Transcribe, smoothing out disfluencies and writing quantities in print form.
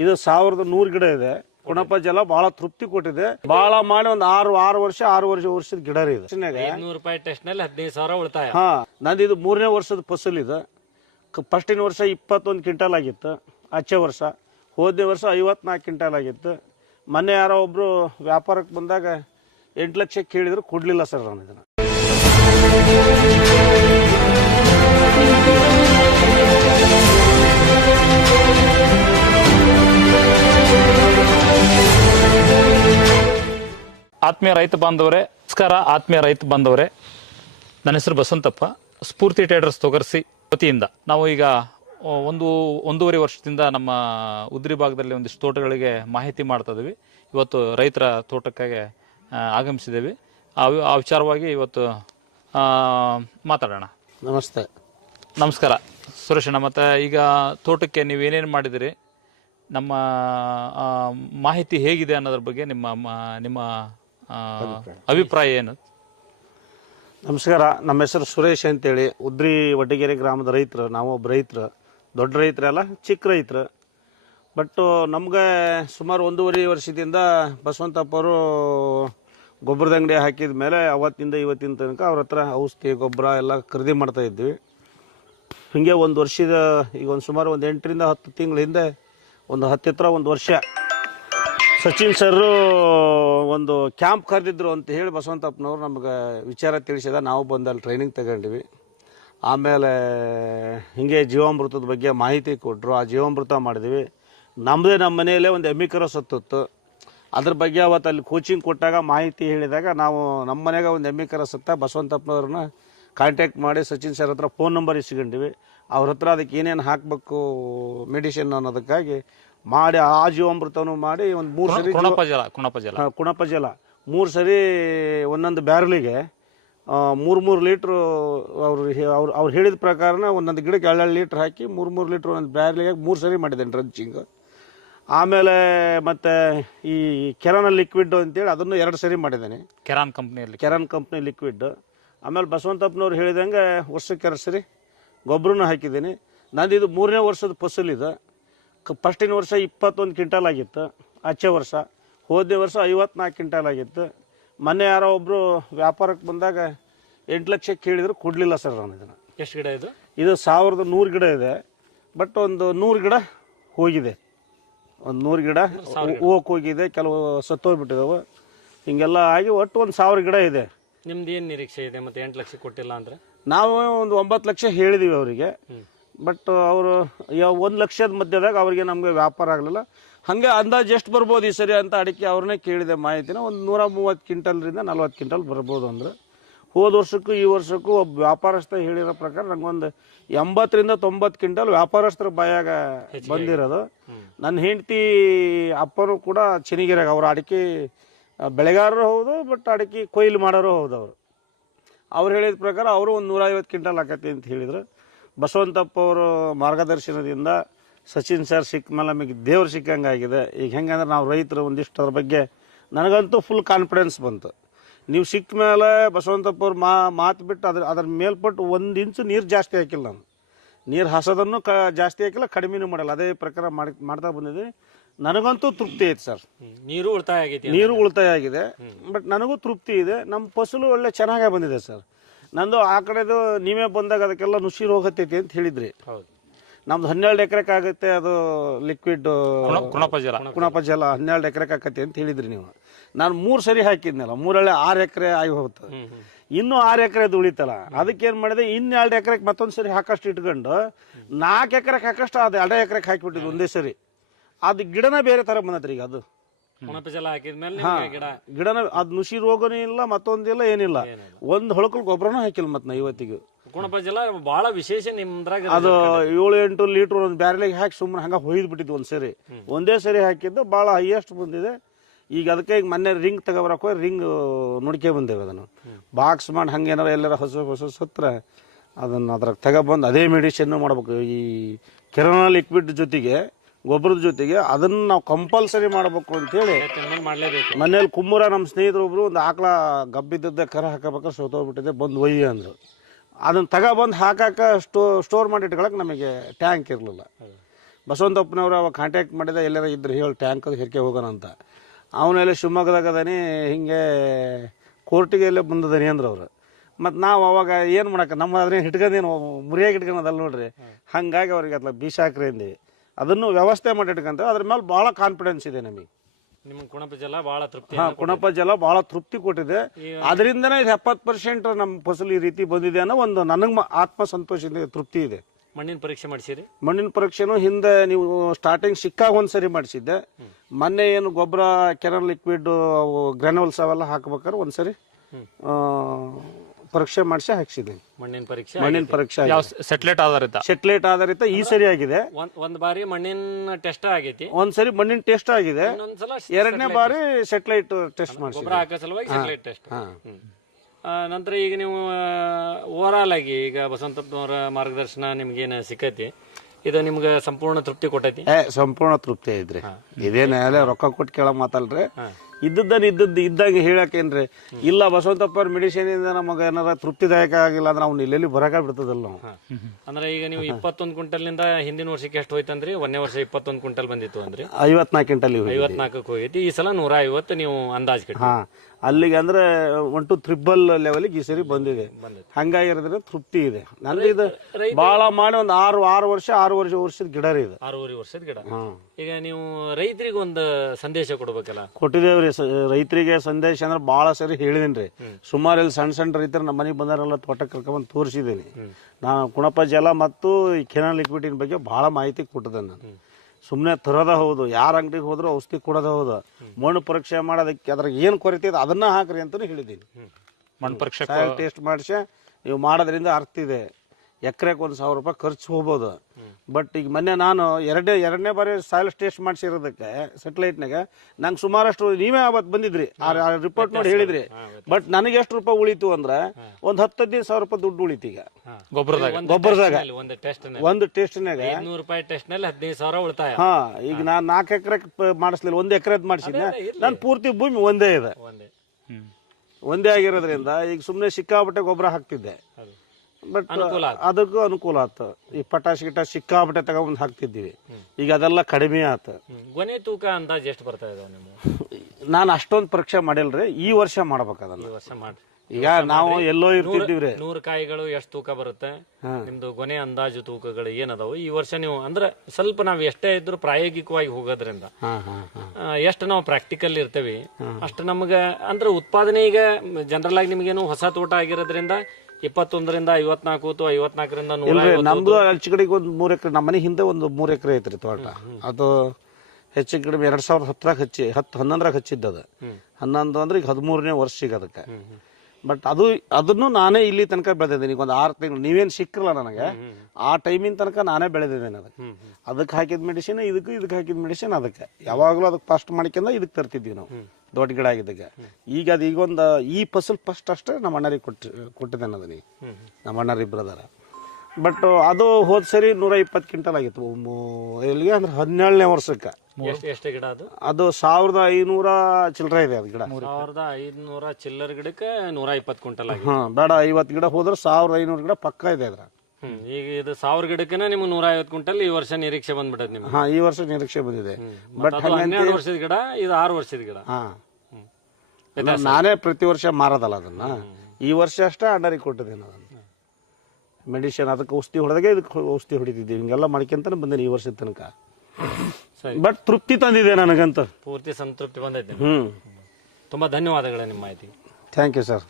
ಇದು 1100 ಗಿಡ ಇದೆ. ಗುಣಪ ಜಲ ಬಹಳ ತೃಪ್ತಿ ಕೊಟ್ಟಿದೆ. ಬಹಳ ಮಾಡಿ ಒಂದು 6 ವರ್ಷದ ಗಿಡ ರೀ ಇದು. ₹500 ಟೆಸ್ಟ್ ನಲ್ಲಿ 15,000 ಉಳಿತಾಯ. ಹಾ, ನಂದು ಇದು 3ನೇ ವರ್ಷದ ಫಸಲ್ ಇದು. ಫಸ್ಟಿನ ವರ್ಷ 21 ಕ್ವಿಂಟಲ್ ಆಗಿತ್ತು. ಆಚೆ ವರ್ಷ ಹೋದನೇ ವರ್ಷ 54 ಕ್ವಿಂಟಲ್ ಆಗಿತ್ತು. ಮೊನ್ನೆ ಯಾರೋ ಒಬ್ರು ವ್ಯಾಪಾರಕ್ಕೆ ಬಂದಾಗ 8 ಲಕ್ಷ ಕೇಳಿದ್ರು, ಕೊಡ್ಲಿಲ್ಲ ಸರ್ ನಾನು ಇದನ್ನ. ಆತ್ಮೀಯ ರೈತ ಬಾಂಧವರೇ ನಮಸ್ಕಾರ. ಆತ್ಮೀಯ ರೈತ ಬಾಂಧವರೇ, ನನ್ನ ಹೆಸರು ಬಸವಂತಪ್ಪ. ಸ್ಫೂರ್ತಿ ಟ್ರೇಡರ್ಸ್ ತೊಗರ್ಸಿ ವತಿಯಿಂದ ನಾವು ಈಗ ಒಂದೂವರೆ ವರ್ಷದಿಂದ ನಮ್ಮ ಉದ್ರಿ ಭಾಗದಲ್ಲಿ ಒಂದಿಷ್ಟು ತೋಟಗಳಿಗೆ ಮಾಹಿತಿ ಮಾಡ್ತಾ ಇದ್ದೀವಿ. ಇವತ್ತು ರೈತರ ತೋಟಕ್ಕಾಗಿ ಆಗಮಿಸಿದ್ದೇವೆ. ಆ ವಿಚಾರವಾಗಿ ಇವತ್ತು ಮಾತಾಡೋಣ. ನಮಸ್ತೆ. ನಮಸ್ಕಾರ ಸುರೇಶಣ್ಣ. ಮತ್ತು ಈಗ ತೋಟಕ್ಕೆ ನೀವು ಏನೇನು ಮಾಡಿದಿರಿ, ನಮ್ಮ ಮಾಹಿತಿ ಹೇಗಿದೆ ಅನ್ನೋದ್ರ ಬಗ್ಗೆ ನಿಮ್ಮ ಅಭಿಪ್ರಾಯ ಏನು? ನಮಸ್ಕಾರ. ನಮ್ಮ ಹೆಸರು ಸುರೇಶ್ ಅಂತೇಳಿ, ಉದ್ರಿ ವಡ್ಡಿಗೆರೆ ಗ್ರಾಮದ ರೈತರು. ನಾವು ಒಬ್ಬ ರೈತರು, ದೊಡ್ಡ ರೈತರಲ್ಲ, ಚಿಕ್ಕ ರೈತರು. ಬಟ್ ನಮ್ಗೆ ಸುಮಾರು 1.5 ವರ್ಷದಿಂದ ಬಸವಂತಪ್ಪ ಅವರು ಗೊಬ್ಬರದ ಅಂಗಡಿ ಹಾಕಿದ ಮೇಲೆ ಅವತ್ತಿಂದ ಇವತ್ತಿನ ತನಕ ಅವ್ರ ಹತ್ರ ಔಷಧಿ ಗೊಬ್ಬರ ಎಲ್ಲ ಖರೀದಿ ಮಾಡ್ತಾ ಇದ್ವಿ. ಹೀಗೆ ಒಂದು ವರ್ಷದ ಈಗ ಸುಮಾರು 8 ರಿಂದ 10 ತಿಂಗಳ ಹಿಂದೆ ಒಂದು ಹತ್ತಿರ ಒಂದು ವರ್ಷ ಸಚಿನ್ ಸರ್ ಒಂದು ಕ್ಯಾಂಪ್ ಕರೆದಿದ್ರು ಅಂತ ಹೇಳಿ ಬಸವಂತಪ್ಪನವ್ರು ನಮ್ಗೆ ವಿಚಾರ ತಿಳಿಸಿದ. ನಾವು ಬಂದಲ್ಲಿ ಟ್ರೈನಿಂಗ್ ತಗೊಂಡ್ವಿ. ಆಮೇಲೆ ಹೀಗೆ ಜೀವಾಮೃತದ ಬಗ್ಗೆ ಮಾಹಿತಿ ಕೊಟ್ಟರು. ಆ ಜೀವಾಮೃತ ಮಾಡಿದ್ವಿ. ನಮ್ಮ ಮನೆಯಲ್ಲೇ ಒಂದು ಎಮ್ಮಿಕರ ಸತ್ತಿತ್ತು. ಅದ್ರ ಬಗ್ಗೆ ಅವತ್ತು ಅಲ್ಲಿ ಕೋಚಿಂಗ್ ಕೊಟ್ಟಾಗ ಮಾಹಿತಿ ಹೇಳಿದಾಗ ನಾವು ನಮ್ಮ ಮನೆಗೆ ಒಂದು ಎಮ್ಮಿಕರ ಸತ್ತ ಬಸವಂತಪ್ಪನವ್ರನ್ನ ಕಾಂಟ್ಯಾಕ್ಟ್ ಮಾಡಿ ಸಚಿನ್ ಸರ್ ಹತ್ರ ಫೋನ್ ನಂಬರ್ ಇಸ್ಕೊಂಡಿವಿ. ಅವ್ರ ಹತ್ರ ಅದಕ್ಕೆ ಏನೇನು ಹಾಕಬೇಕು ಮೆಡಿಸಿನ್ ಅನ್ನೋದಕ್ಕಾಗಿ ಮಾಡಿ ಆ ಜೀವಾಮೃತನೂ ಮಾಡಿ ಒಂದು 3 ಸರಿ ಕುಣಪ ಜಲ 3 ಸರಿ ಒಂದೊಂದು ಬ್ಯಾರಲಿಗೆ 3 ಲೀಟ್ರು ಅವ್ರು ಹೇಳಿದ ಪ್ರಕಾರನ ಒಂದೊಂದು ಗಿಡಕ್ಕೆ 2 ಲೀಟ್ರ್ ಹಾಕಿ 3 ಲೀಟ್ರ್ ಒಂದೊಂದು ಬ್ಯಾರಲಿಗೆ 3 ಸರಿ ಮಾಡಿದ್ದೇನೆ ಡ್ರಂಚಿಂಗ್. ಆಮೇಲೆ ಮತ್ತೆ ಈ ಕೆರಾನ್ ಲಿಕ್ವಿಡ್ ಅಂತೇಳಿ ಅದನ್ನು 2 ಸರಿ ಮಾಡಿದ್ದೇನೆ, ಕೆರಾನ್ ಕಂಪ್ನಿ ಲಿಕ್ವಿಡ್. ಆಮೇಲೆ ಬಸವಂತಪ್ಪನವ್ರು ಹೇಳಿದಂಗೆ ವರ್ಷಕ್ಕೆ 2 ಸರಿ ಗೊಬ್ಬರನೂ ಹಾಕಿದ್ದೀನಿ. ನಂದು ಇದು 3ನೇ ವರ್ಷದ ಫಸಲ್ ಇದು. ಫಸ್ಟಿನ ವರ್ಷ 21 ಕ್ವಿಂಟಲ್ ಆಗಿತ್ತು. ಆಚೆ ವರ್ಷ ಹೋದನೇ ವರ್ಷ 54 ಕ್ವಿಂಟಲ್ ಆಗಿತ್ತು. ಮೊನ್ನೆ ಯಾರೋ ಒಬ್ರು ವ್ಯಾಪಾರಕ್ಕೆ ಬಂದಾಗ 8 ಲಕ್ಷ ಕೇಳಿದ್ರು, ಕೊಡ್ಲಿಲ್ಲ ಸರ್ ನಾನು ಇದನ್ನ. ಎಷ್ಟು ಗಿಡ ಇದು? ಇದು 1100 ಗಿಡ ಇದೆ. ಬಟ್ ಒಂದು 100 ಗಿಡ ಹೋಗಿದೆ. ಒಂದು 100 ಗಿಡ ಹೂವಕ್ಕೆ ಹೋಗಿದೆ, ಕೆಲವು ಸತ್ತೋಗ್ಬಿಟ್ಟಿದಾವೆ. ಹಿಂಗೆಲ್ಲ ಆಗಿ ಒಟ್ಟು ಒಂದು 1000 ಗಿಡ ಇದೆ. ನಿಮ್ದು ಏನು ನಿರೀಕ್ಷೆ ಇದೆ? ಮತ್ತೆ 8 ಲಕ್ಷ ಕೊಟ್ಟಿಲ್ಲ ಅಂದ್ರೆ? ನಾವು ಒಂದು 9 ಲಕ್ಷ ಹೇಳಿದೀವಿ ಅವರಿಗೆ. ಬಟ್ ಅವರು 1 ಲಕ್ಷದ ಮಧ್ಯದಾಗ ಅವ್ರಿಗೆ ನಮಗೆ ವ್ಯಾಪಾರ ಆಗಲಿಲ್ಲ. ಹಾಗೆ ಅಂದಾಜು ಎಷ್ಟು ಬರ್ಬೋದು ಈ ಸರಿ ಅಂತ ಅಡಿಕೆ ಅವ್ರನ್ನೇ ಕೇಳಿದೆ ಮಾಹಿತಿನ. ಒಂದು 130 ಕ್ವಿಂಟಲ್ರಿಂದ 40 ಕ್ವಿಂಟಲ್ ಬರ್ಬೋದು ಅಂದ್ರೆ. ಹೋದ ವರ್ಷಕ್ಕೂ ಈ ವರ್ಷಕ್ಕೂ ಒಬ್ಬ ವ್ಯಾಪಾರಸ್ಥ ಹೇಳಿರೋ ಪ್ರಕಾರ ನಂಗೊಂದು 80 ರಿಂದ 90 ಕ್ವಿಂಟಲ್ ವ್ಯಾಪಾರಸ್ಥರ ಬಾಯಾಗ ಬಂದಿರೋದು. ನನ್ನ ಹೆಂಡತಿ ಅಪ್ಪನೂ ಕೂಡ ಚೆನ್ನಗಿರಾಗ, ಅವ್ರ ಅಡಿಕೆ ಬೆಳೆಗಾರರು ಹೌದು, ಬಟ್ ಅಡಿಕೆ ಕೊಯ್ಲು ಮಾಡೋರು ಹೌದು. ಅವ್ರು ಹೇಳಿದ ಪ್ರಕಾರ ಅವರು ಒಂದು 150 ಕ್ವಿಂಟಲ್ ಆಕತಿ ಅಂತ ಹೇಳಿದ್ರು. ಬಸವಂತಪ್ಪ ಅವರು ಮಾರ್ಗದರ್ಶನದಿಂದ ಸಚಿನ್ ಸರ್ ಸಿಕ್ಕ ಮೇಲೆ ನಮಗೆ ದೇವ್ರು ಸಿಕ್ಕಂಗಾಗಿದೆ. ಈಗ ಹೆಂಗಂದ್ರೆ ನಾವು ರೈತರು ಒಂದಿಷ್ಟು ಅದ್ರ ಬಗ್ಗೆ ನನಗಂತೂ ಫುಲ್ ಕಾನ್ಫಿಡೆನ್ಸ್ ಬಂತು. ನೀವು ಸಿಕ್ಕ ಮೇಲೆ ಬಸವಂತಪ್ಪ ಅವ್ರು ಮಾತು ಬಿಟ್ಟು ಅದ್ರ ಮೇಲ್ಪಟ್ಟು 1 ಇಂಚು ನೀರು ಜಾಸ್ತಿ ಹಾಕಿಲ್ಲ. ನಾನು ನೀರು ಹಾಸೋದನ್ನು ಜಾಸ್ತಿ ಹಾಕಿಲ್ಲ, ಕಡಿಮೆನೂ ಮಾಡಲ್ಲ. ಅದೇ ಪ್ರಕಾರ ಮಾಡ್ತಾ ಬಂದಿದೆ. ನನಗಂತೂ ತೃಪ್ತಿ ಐತೆ ಸರ್. ನೀರು ಉಳಿತಾಯ ಆಗಿದೆ. ಬಟ್ ನನಗೂ ತೃಪ್ತಿ ಇದೆ. ನಮ್ಮ ಫಸಲು ಒಳ್ಳೆ ಚೆನ್ನಾಗೇ ಬಂದಿದೆ ಸರ್. ನಂದು ಆ ಕಡೆದು ನೀವೇ ಬಂದಾಗ ಅದಕ್ಕೆಲ್ಲ ನುಸಿರು ಹೋಗತ್ತೈತಿ ಅಂತ ಹೇಳಿದ್ರಿ. ನಮ್ದು 12 ಎಕರೆಗೆ ಆಗುತ್ತೆ ಅದು ಲಿಕ್ವಿಡ್ ಕುಣಪ ಜಲ 12 ಎಕರೆಗೆ ಆಕತಿ ಅಂತ ಹೇಳಿದ್ರಿ ನೀವು. ನಾನು 3 ಸರಿ ಹಾಕಿದ್ನಲ್ಲ, 3 6 ಎಕರೆ ಆಗಿ ಹೋಗ್ತದೆ. ಇನ್ನೂ 6 ಎಕರೆ ಉಳಿತಲ್ಲ. ಅದಕ್ಕೇನು ಮಾಡಿದೆ, 2 ಎಕರೆಗೆ ಮತ್ತೊಂದು ಸರಿ ಹಾಕಷ್ಟು ಇಟ್ಕೊಂಡು 4 ಎಕರೆಗೆ ಹಾಕಷ್ಟು ಅದು 2 ಎಕರೆಗೆ ಹಾಕಿಬಿಟ್ಟಿದ್ದು ಒಂದೇ ಸರಿ. ಅದು ಗಿಡನ ಬೇರೆ ತರ ಬಂದತ್ರಿ. ಈಗ ಅದು ಗಿಡನ ಅದು ನುಸಿ ರೋಗನೂ ಇಲ್ಲ, ಮತ್ತೊಂದಿಲ್ಲ, ಏನಿಲ್ಲ. ಒಂದು ಹೊಳಕಲ್ ಗೊಬ್ಬರನೂ ಹಾಕಿಲ್ಲ ಮತ್ತೆ ನಾ ಇವತ್ತಿಗೆ. ಬಹಳ ವಿಶೇಷ ನಿಮ್ದ್ರಾಗ ಅದು 7-8 ಲೀಟರ್ ಒಂದು ಬ್ಯಾರಲಿಗೆ ಹಾಕಿ ಸುಮ್ಮನೆ ಹಂಗ ಹೊಯ್ದು ಬಿಟ್ಟಿದ್ದು ಒಂದೇ ಸರಿ ಹಾಕಿದ್ದು. ಭಾಳ ಹೈಯೆಸ್ಟ್ ಬಂದಿದೆ. ಈಗ ಅದಕ್ಕೆ ಈಗ ಮೊನ್ನೆ ರಿಂಗ್ ತಗೋಬರಕ್ ಹೋಗಿ ರಿಂಗ್ ನುಡ್ಕೆ ಬಂದೇವೆ. ಅದನ್ನು ಬಾಕ್ಸ್ ಮಾಡಿ ಹಂಗೆ ಏನಾರ ಎಲ್ಲಾರ ಹೊಸ ಸತ್ರ ಅದನ್ನು ಅದ್ರಾಗ ತಗೊಬಂದು ಅದೇ ಮೆಡಿಸಿನ್ ಮಾಡ್ಬೇಕು. ಈ ಕೆರಾನ್ ಲಿಕ್ವಿಡ್ ಜೊತೆಗೆ ಗೊಬ್ಬರದ ಜೊತೆಗೆ ಅದನ್ನು ನಾವು ಕಂಪಲ್ಸರಿ ಮಾಡಬೇಕು ಅಂತೇಳಿ ಮನೇಲಿ ಕುಮ್ಮೂರ ನಮ್ಮ ಸ್ನೇಹಿತರು ಒಬ್ರು ಒಂದು ಆಕಳ ಗಬ್ಬಿದ್ದ ಕರ ಹಾಕಬೇಕಾದ್ರೆ ಸೋತೋಗ್ಬಿಟ್ಟಿದೆ, ಬಂದು ಒಯ್ಯಿ ಅಂದರು. ಅದನ್ನು ತಗೊಬಂದು ಹಾಕಾಕ ಸ್ಟೋರ್ ಮಾಡಿ ಇಟ್ಕೊಳಕ್ಕೆ ನಮಗೆ ಟ್ಯಾಂಕ್ ಇರಲಿಲ್ಲ. ಬಸವಂತಪ್ಪನವರು ಅವಾಗ ಕಾಂಟ್ಯಾಕ್ಟ್ ಮಾಡಿದ ಎಲ್ಲಾರ ಇದ್ರೆ ಹೇಳಿ ಟ್ಯಾಂಕ್ ಅದು ಹೆರ್ಕೆ ಹೋಗೋಣ ಅಂತ. ಅವನೆಲ್ಲ ಶಿವಮೊಗ್ಗದಾಗ ಅದಾನೆ, ಹಿಂಗೆ ಕೋರ್ಟಿಗೆ ಎಲ್ಲ ಬಂದದಾನೆ ಅಂದ್ರೆ ಅವರು. ಮತ್ತು ನಾವು ಅವಾಗ ಏನು ಮಾಡಕ್ಕೆ ನಮ್ಮ ಅದ್ರೇನು ಹಿಟ್ಕೊಂಡೇನು ಮುರಿಯಾಗಿ ಹಿಟ್ಕೊಳೋದಲ್ಲ ನೋಡ್ರಿ. ಹಾಗಾಗಿ ಅವ್ರಿಗೆ ಅದ್ಲ ಬೀಸ ಹಾಕ್ರಿ ಅಂದಿವಿ. ಅದನ್ನು ವ್ಯವಸ್ಥೆ ಮಾಡಿ ಇಟ್ಕೊಂತ ಅದ್ರ ಮೇಲೆ ಭಾಳ ಕಾನ್ಫಿಡೆನ್ಸ್ ಇದೆ ನಮಗೆ. ನಿಮ್ಗೆ ಕುಣಪ ಜಲ ಭಾಳ ತೃಪ್ತಿ. ಕುಣಪ ಜಲ ಭಾಳ ತೃಪ್ತಿ ಕೊಟ್ಟಿದೆ. ಅದರಿಂದನೇ ಇದು 70% ನಮ್ಮ ಫಸಲು ಈ ರೀತಿ ಬಂದಿದೆ ಅನ್ನೋ ಒಂದು ನನಗೆ ಆತ್ಮ ಸಂತೋಷದಿಂದ ತೃಪ್ತಿ ಇದೆ. ಮಣ್ಣಿನ ಪರೀಕ್ಷೆ ಮಾಡಿಸಿರಿ? ಮಣ್ಣಿನ ಪರೀಕ್ಷೆನೂ ಹಿಂದೆ ನೀವು ಸ್ಟಾರ್ಟಿಂಗ್ ಸಿಕ್ಕಾಗ ಒಂದ್ಸರಿ ಮಾಡಿಸಿದ್ದೆ. ಮೊನ್ನೆ ಏನು ಗೊಬ್ಬರ ಕೆನಲ್ ಲಿಕ್ವಿಡ್ ಗ್ರಾನ್ಯೂಲ್ಸ್ ಅವೆಲ್ಲ ಹಾಕ್ಬೇಕಾದ್ರೆ ಒಂದ್ಸರಿ ಪರೀಕ್ಷೆ ಮಾಡಿಸಿ ಹಾಕ್ಸಿದ್ದೀನಿ. ಮಣ್ಣಿನ ಪರೀಕ್ಷೆ ಯಾವ ಸೆಟ್ಲೈಟ್ ಆಧಾರಿತ? ಸೆಟ್ಲೈಟ್ ಆಧಾರಿತ ಈ ಸರಿ ಆಗಿದೆ. ಒಂದ್ ಬಾರಿ ಮಣ್ಣಿನ ಟೆಸ್ಟ್ ಆಗೈತಿ, ಒಂದ್ಸರಿ ಮಣ್ಣಿನ ಟೆಸ್ಟ್ ಆಗಿದೆ, ಎರಡನೇ ಬಾರಿ ಸೆಟ್ಲೈಟ್ ಟೆಸ್ಟ್ ಮಾಡಿಸಿ ಗೊಬ್ಬರ ಹಾಕೋ ಸಲುವಾಗಿ ಸೆಟ್ಲೈಟ್ ಟೆಸ್ಟ್. ನಂತರ ಈಗ ನೀವು ಓವರ್ ಆಲ್ ಆಗಿ ಈಗ ಬಸವಂತಪ್ಪನವರ ಮಾರ್ಗದರ್ಶನ ನಿಮ್ಗೇನು ಸಿಕ್ಕೈತಿ, ಇದು ನಿಮ್ಗೆ ಸಂಪೂರ್ಣ ತೃಪ್ತಿ ಕೊಟ್ಟೈತಿ? ಸಂಪೂರ್ಣ ತೃಪ್ತಿ ಐತ್ರಿ. ಇದೇನ ರೊಕ್ಕ ಕೊಟ್ಟು ಕೇಳ ಮಾತಲ್ರಿ, ಇದ್ದಂಗೆ ಹೇಳಕೇನ್ರಿ. ಇಲ್ಲ ಬಸವಂತಪ್ಪ ಅವ್ರ ಮೆಡಿಸಿನ್ ಇಂದ ನಮಗೆ ಏನಾರ ತೃಪ್ತಿದಾಯಕ ಆಗಿಲ್ಲ ಅಂದ್ರೆ ಅವ್ನು ಇಲ್ಲೆಲ್ಲಿ ಬರಕ ಬಿಡ್ತದಲ್ಲ ನಾವು. ಅಂದ್ರೆ ಈಗ ನೀವು 21 ಕ್ವಿಂಟಲ್ನಿಂದ ಹಿಂದಿನ ವರ್ಷಕ್ಕೆ ಎಷ್ಟು ಹೋಯ್ತಂದ್ರಿ? ಒಂದೇ ವರ್ಷ 21 ಕ್ವಿಂಟಲ್ ಬಂದಿತ್ತು ಅಂದ್ರೆ 54 ಕ್ವಿಂಟಲ್ 54ಕ್ಕೆ ಹೋಗೈತಿ. ಈ ಸಲ 150 ನೀವು ಅಂದಾಜ್ ಕಟ್ಟಿ. ಅಲ್ಲಿಗೆ ಅಂದ್ರೆ 1 to 3 ಲೆವೆಲ್ಗೆ ಈ ಸರಿ ಬಂದಿದೆ. ಹಂಗಾಗಿರೋದ್ರೆ ತೃಪ್ತಿ ಇದೆ. ನನಗೆ ಇದು ಬಹಳ ಮಾಡಿ ಒಂದು 6 ವರ್ಷದ ಗಿಡ ರೀ ಇದು. 6 ವರ್ಷದ ಗಿಡ. ಈಗ ನೀವು ರೈತರಿಗೆ ಒಂದು ಸಂದೇಶ ಕೊಡ್ಬೇಕಲ್ಲ? ಕೊಟ್ಟಿದ್ದೇವ್ರಿ ರೈತರಿಗೆ ಸಂದೇಶ ಅಂದ್ರೆ ಬಹಳ ಸರಿ ಹೇಳಿದೀನಿ. ಸುಮಾರು ಇಲ್ಲಿ ಸಣ್ಣ ರೈತರು ನಮ್ಮ ಮನೆಗೆ ಬಂದಾರೆಲ್ಲ ತೋಟ ಕರ್ಕೊಂಡ್ ತೋರಿಸಿದ್ದೀನಿ. ನಾನು ಕುಣಪ ಜಲ ಮತ್ತು ಈ ಕೆನಾಲ್ ಲಿಕ್ವಿಡಿನ ಬಗ್ಗೆ ಬಹಳ ಮಾಹಿತಿ ಕೊಟ್ಟಿದ್ದೇನೆ. ನಾನು ಸುಮ್ಮನೆ ತರೋದ ಹೌದು, ಯಾರ ಅಂಗಡಿಗೆ ಹೋದ್ರು ಔಷಧಿ ಕೊಡೋದ ಹೌದು, ಮಣ್ಣು ಪರೀಕ್ಷೆ ಮಾಡೋದಕ್ಕೆ ಅದ್ರಾಗ ಏನು ಕೊರತೆ ಇದೆ ಅದನ್ನ ಹಾಕ್ರಿ ಅಂತಲೂ ಹೇಳಿದ್ದೀನಿ. ಮಣ್ಣು ಪರೀಕ್ಷೆ ಟೆಸ್ಟ್ ಮಾಡಿಸಿ ನೀವು ಮಾಡೋದ್ರಿಂದ ಅರ್ಥ ಇದೆ. ಎಕರೆಗೆ ₹1,000 ರೂಪಾಯಿ ಖರ್ಚು ಹೋಗ್ಬೋದು. ಬಟ್ ಈಗ ಮೊನ್ನೆ ನಾನು ಎರಡನೇ ಬಾರಿ ಸಾಯಿಲ್ ಟೆಸ್ಟ್ ಮಾಡಿಸಿರೋದಕ್ಕೆ ಸೆಟಲೈಟ್ನಾಗ ನಂಗೆ ಸುಮಾರಷ್ಟು ನೀವೇ ಅವತ್ತು ಬಂದಿದ್ರಿ, ಆ ರಿಪೋರ್ಟ್ ನೋಡಿ ಹೇಳಿದ್ರಿ. ಬಟ್ ನನಗೆ ಎಷ್ಟು ರೂಪಾಯಿ ಉಳಿತು ಅಂದ್ರೆ ಒಂದು 10-15 ರೂಪಾಯಿ ದುಡ್ಡು ಉಳಿತು. ಈಗ ಗೊಬ್ಬರದಾಗ ಒಂದು ಟೆಸ್ಟ್ನಾಗ ₹500 ಟೆಸ್ಟ್ ನಲ್ಲಿ 15,000 ಉಳಿತಾಯ. ಈಗ ನಾನು 4 ಎಕರೆ ಮಾಡಿಸ್ಲಿಲ್ಲ, 1 ಎಕರೆದ್ ಮಾಡಿಸಿದ್ದೆ. ನಾನು ಪೂರ್ತಿ ಭೂಮಿ ಒಂದೇ ಇದೆ, ಒಂದೇ ಆಗಿರೋದ್ರಿಂದ ಈಗ ಸುಮ್ಮನೆ ಸಿಕ್ಕಾಪಟ್ಟೆ ಗೊಬ್ಬರ ಹಾಕ್ತಿದ್ದೆ. ಬಟ್ ಅದಕ್ಕೂ ಅನುಕೂಲ ಆಯ್ತು. ಈ ಪಟಾಶ್ ಗಿಟಾಶ್ ಸಿಕ್ಕಾಪಟ್ಟೆ ತಗೊಂಡ್ ಹಾಕ್ತಿದ್ದೀವಿ, ಈಗ ಅದೆಲ್ಲ ಕಡಿಮೆ ಆಯ್ತು. ಗೊನೆ ತೂಕ ಅಂದಾಜ್ ಎಷ್ಟು ಬರ್ತಾ ಇದಾವೆ ನಿಮ್ಮ? ನಾನು ಅಷ್ಟೊಂದು ಪರೀಕ್ಷೆ ಮಾಡಿಲ್ರಿ, ಈ ವರ್ಷ ಮಾಡ್ಬೇಕು ಅದನ್ನ. ಈ ವರ್ಷ ಮಾಡಿ. ಈಗ ನಾವು ಎಲ್ಲೋ ಇರ್ತಿದ್ದೀವ್ರಿ. 100 ಕಾಯಿಗಳು ಎಷ್ಟು ತೂಕ ಬರುತ್ತೆ ನಿಮ್ದು ಗೊನೆ ಅಂದಾಜು ತೂಕಗಳು ಏನದಾವು ಈ ವರ್ಷ? ನೀವು ಅಂದ್ರೆ ಸ್ವಲ್ಪ ನಾವ್ ಎಷ್ಟೇ ಇದ್ರು ಪ್ರಾಯೋಗಿಕವಾಗಿ ಹೋಗೋದ್ರಿಂದ ಎಷ್ಟು ನಾವು ಪ್ರಾಕ್ಟಿಕಲ್ ಇರ್ತೇವಿ ಅಷ್ಟು ನಮ್ಗೆ ಅಂದ್ರೆ ಉತ್ಪಾದನೆ. ಈಗ ಜನರಲ್ ಆಗಿ ನಿಮ್ಗೇನು ಹೊಸ ತೋಟ ಆಗಿರೋದ್ರಿಂದ 21ರಿಂದ 54 54ರಿಂದ 100. ನಮ್ದು ಹೆಚ್ಚು ಕಡೆಗೆ ಒಂದು 3 ಎಕರೆ, ನಮ್ಮ ಮನೆ ಹಿಂದೆ ಒಂದು 3 ಎಕರೆ ಐತ್ರಿ ತೋಟ. ಅದು ಹೆಚ್ಚು ಕಡಿಮೆ 2010 11 ಹಚ್ಚಿದ್ದದ. 11 ಅಂದ್ರೆ ಈಗ 13ನೇ ವರ್ಷ ಈಗ ಅದಕ್ಕೆ. ಬಟ್ ಅದನ್ನು ನಾನೇ ಇಲ್ಲಿ ತನಕ ಬೆಳೆದಿದ್ದೀನಿ. ಈಗ ಒಂದು 6 ತಿಂಗಳು ನೀವೇನು ಸಿಕ್ಕಿರಲ್ಲ ನನಗೆ, ಆ ಟೈಮಿನ ತನಕ ನಾನೇ ಬೆಳೆದಿದ್ದೇನೆ. ಅದಕ್ಕೆ ಹಾಕಿದ ಮೆಡಿಸಿನ್ ಇದಕ್ಕೆ ಹಾಕಿದ ಮೆಡಿಸಿನ್ ಅದಕ್ಕೆ ಯಾವಾಗಲೂ ಅದಕ್ಕೆ ಫಸ್ಟ್ ಮಾಡ್ಕೊಂಡ ಇದಕ್ಕೆ ತರ್ತಿದ್ವಿ ನಾವು ದೊಡ್ಡ ಗಿಡ ಆಗಿದ್ದಾಗ. ಈಗ ಅದು ಈಗೊಂದು ಈ ಫಸಲ್ ಫಸ್ಟ್ ಅಷ್ಟೇ ನಮ್ಮ ಅಣ್ಣರಿಗೆ ಕೊಟ್ಟಿದ್ದೇನೆ ಅದನ್ನ. ನಮ್ಮ ಅಣ್ಣರಿಬ್ಬರು ಅದಾರ. ಬಟ್ ಅದು ಹೋದ ಸರಿ 120 ಕ್ವಿಂಟಲ್ ಆಗಿತ್ತು ಎಲ್ಲಿಗೆ ಅಂದ್ರೆ 17ನೇ ವರ್ಷಕ್ಕೆ. ಎಷ್ಟು ಗಿಡ ಅದು? ಅದು 1500 ಚಿಲ್ಲರೆ ಇದೆ ಅದು ಗಿಡ. 1500 ಚಿಲ್ಲರ್ ಗಿಡಕ್ಕೆ 120 ಕ್ವಿಂಟಲ್ ಆಗಿದೆ. ಬೇಡ 50 ಗಿಡ ಹೋದ್ರೆ 1500 ಗಿಡ ಪಕ್ಕ ಇದೆ ಅದ್ರ. ಈಗ ಇದು 1000 ಗಿಡಕ್ಕೆ ನಿಮ್ಗೆ 150 ಕ್ವಿಂಟಲ್ ಈ ವರ್ಷ ನಿರೀಕ್ಷೆ ಬಂದ್ಬಿಟ್ಟದ ನಿಮ್ಗೆ? ಈ ವರ್ಷ ನಿರೀಕ್ಷೆ ಬಂದಿದೆ. ಬಟ್ 12 ವರ್ಷದ ಗಿಡ, ಇದು 6 ವರ್ಷದ ಗಿಡ. ನಾನೇ ಪ್ರತಿ ವರ್ಷ ಮಾರೋದಲ್ಲ ಅದನ್ನ, ಈ ವರ್ಷ ಅಷ್ಟೇ ಅಣ್ಣರಿಗೆ ಕೊಟ್ಟಿದ್ದೇನೆ ಅದನ್ನ ಮೆಡಿಸಿನ್. ಅದಕ್ಕೆ ಔಷಧಿ ಹೊಡೆದಾಗ ಇದಕ್ಕೆ ಔಷಧಿ ಹೊಡಿತಿದ್ದೀವಿ. ಹಿಂಗೆಲ್ಲ ಮಾಡ್ಕೊಂತಾನೆ ಬಂದೇನೆ ಈ ವರ್ಷದ ತನಕ. ಬಟ್ ತೃಪ್ತಿ ತಂದಿದೆ ನನಗಂತ, ಪೂರ್ತಿ ಸಂತೃಪ್ತಿ ಬಂದೈತೆ. ತುಂಬಾ ಧನ್ಯವಾದಗಳು ನಿಮ್ಮ ಮಾಹಿತಿ. Thank you sir.